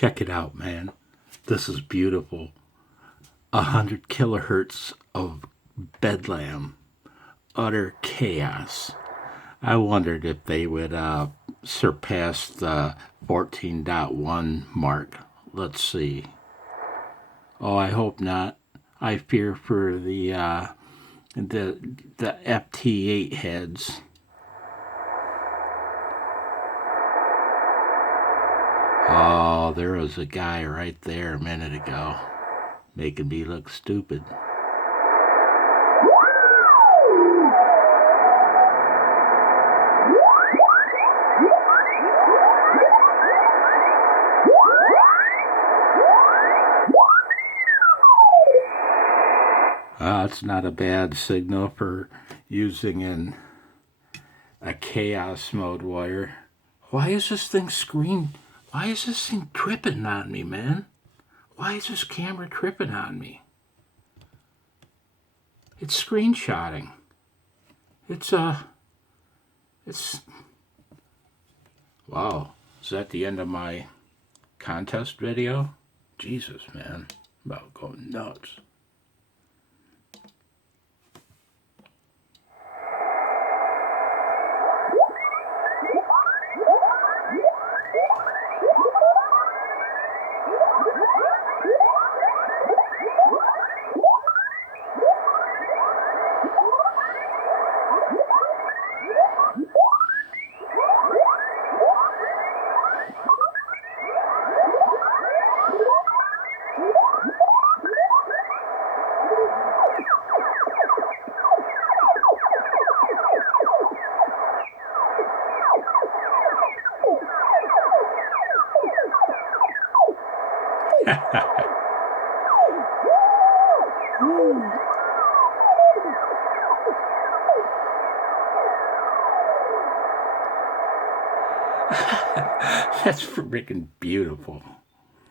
Check it out, man. This is beautiful. 100 kilohertz of bedlam. Utter chaos. I wondered if they would surpass the 14.1 mark. Let's see. Oh, I hope not. I fear for the FT8 heads. Oh, there was a guy right there a minute ago, making me look stupid. It's not a bad signal for using in a chaos mode wire. Why is this thing tripping on me, man? Why is this camera tripping on me? It's screenshotting. It's wow. Is that the end of my contest video? Jesus, man. I'm about going nuts. That's freaking beautiful.